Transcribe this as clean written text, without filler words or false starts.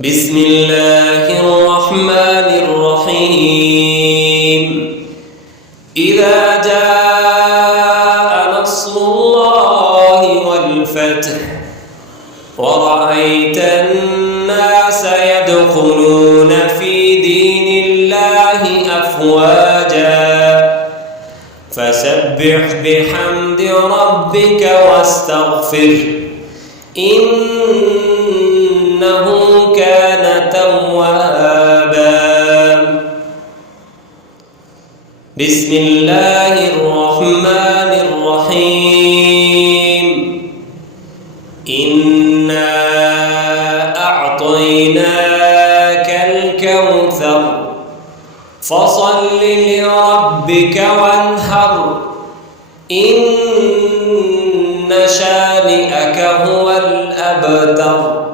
بسم الله الرحمن الرحيم إذا جاء نصر الله والفتح ورأيت الناس يدخلون في دين الله أفواجا فسبح بحمد ربك واستغفره إنه كان توابا. بسم الله الرحمن الرحيم إنا أعطيناك الكوثر فصل لربك وانحر إن شانئك هو الأبتر.